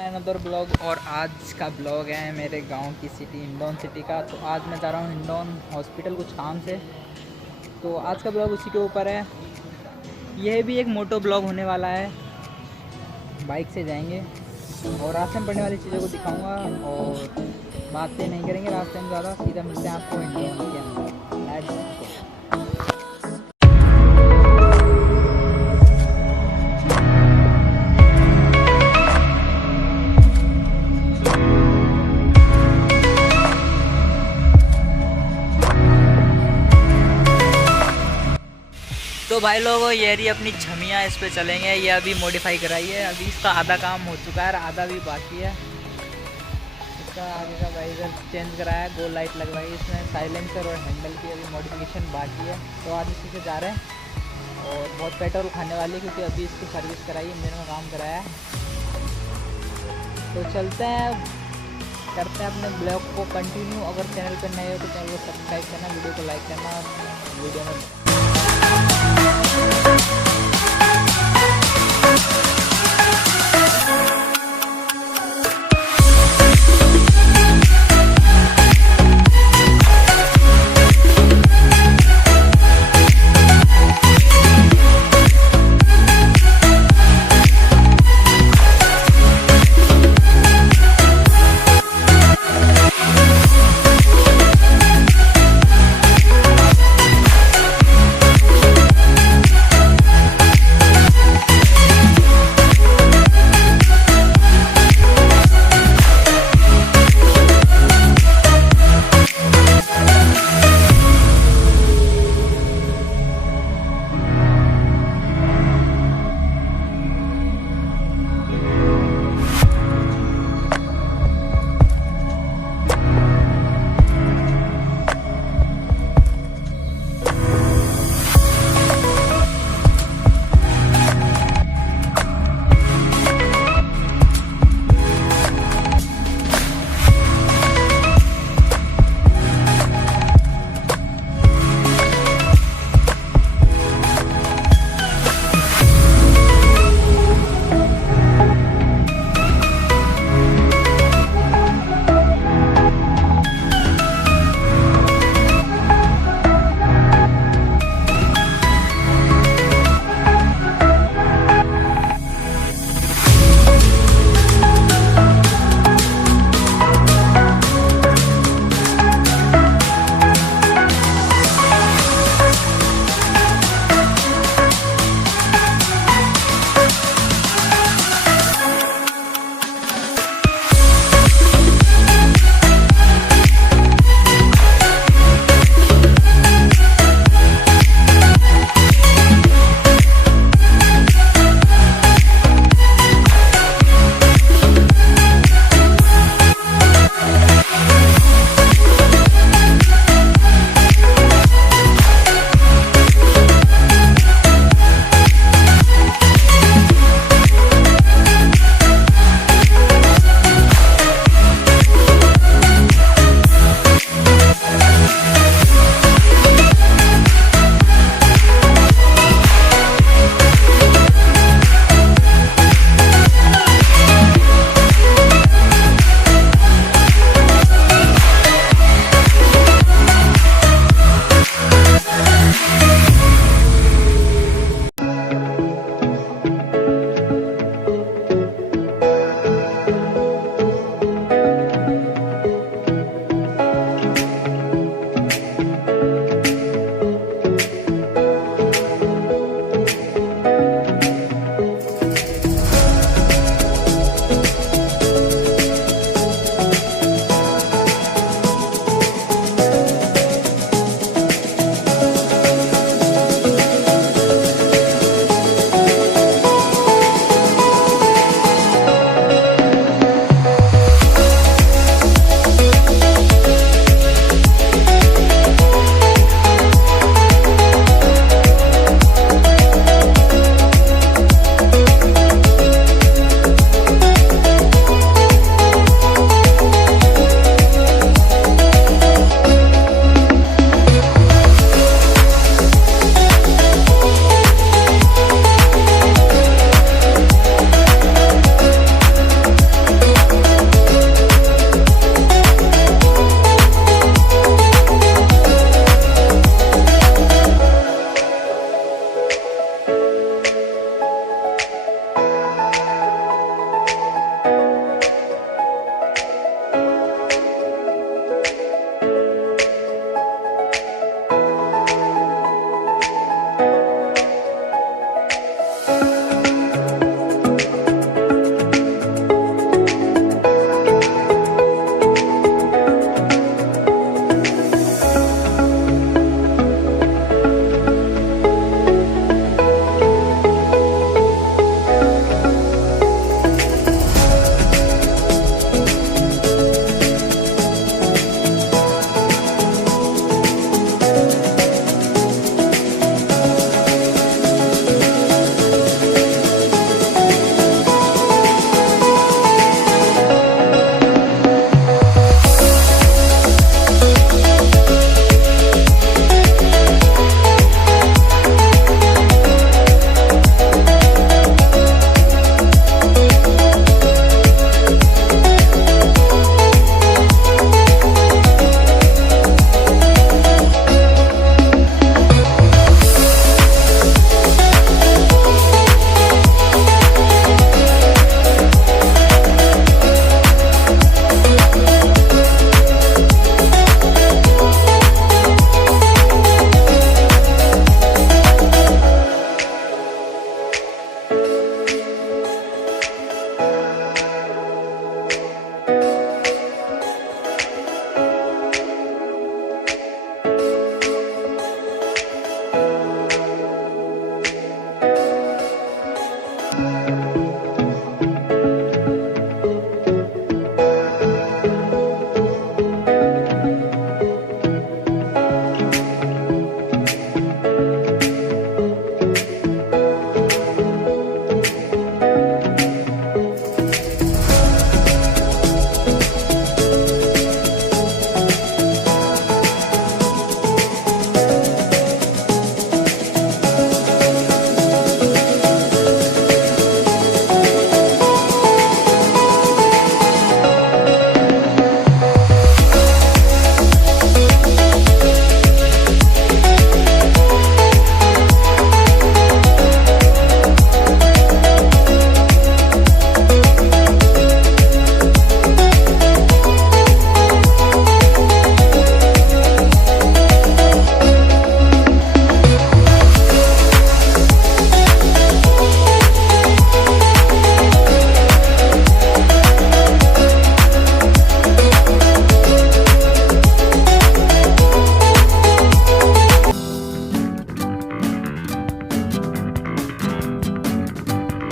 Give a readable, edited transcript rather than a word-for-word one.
Another blog. और आज का ब्लॉग है मेरे गांव की सिटी हिंडौन सिटी का। तो आज मैं जा रहा हूँ हिंडौन हॉस्पिटल कुछ काम से। तो आज का ब्लॉग उसी के ऊपर है। यह भी एक मोटो ब्लॉग होने वाला है। बाइक से जाएंगे और रास्ते में पड़ने वाली चीज़ों को दिखाऊंगा और बातें नहीं करेंगे रास्ते में ज़्यादा। सीधा मिलते हैं आपको हिंडौन के अंदर। Let's go. तो भाई लोगों ये रही अपनी झमिया, इस पे चलेंगे। ये अभी मॉडिफाई कराई है, अभी इसका आधा काम हो चुका है, आधा भी बाकी है। इसका आगे का वाइजर चेंज कराया, गोल लाइट लगवाई इसमें, साइलेंसर और हैंडल की अभी मॉडिफिकेशन बाकी है। तो आज इसी से जा रहे हैं और बहुत पेट्रोल खाने वाली है क्योंकि अभी इसकी सर्विस कराई, इंजन में काम कराया है। तो चलते हैं, करते हैं अपने ब्लॉग को कंटिन्यू। अगर चैनल पर नए हो तो चैनल को सब्सक्राइब करना, वीडियो को लाइक करना, वीडियो में